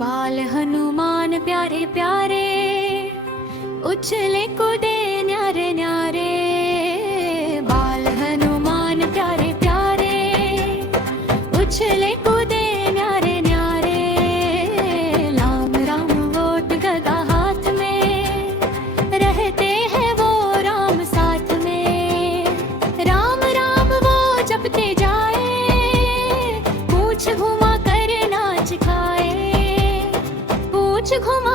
बाल हनुमान प्यारे प्यारे, उछले कूदे न्यारे न्यारे। बाल हनुमान प्यारे प्यारे, उछले कूदे न्यारे न्यारे। राम राम वोट गदा हाथ में, रहते हैं वो राम साथ में। राम राम वो जपते जाए, पूछ घुमा कर नाच खाए। पूछ घुमा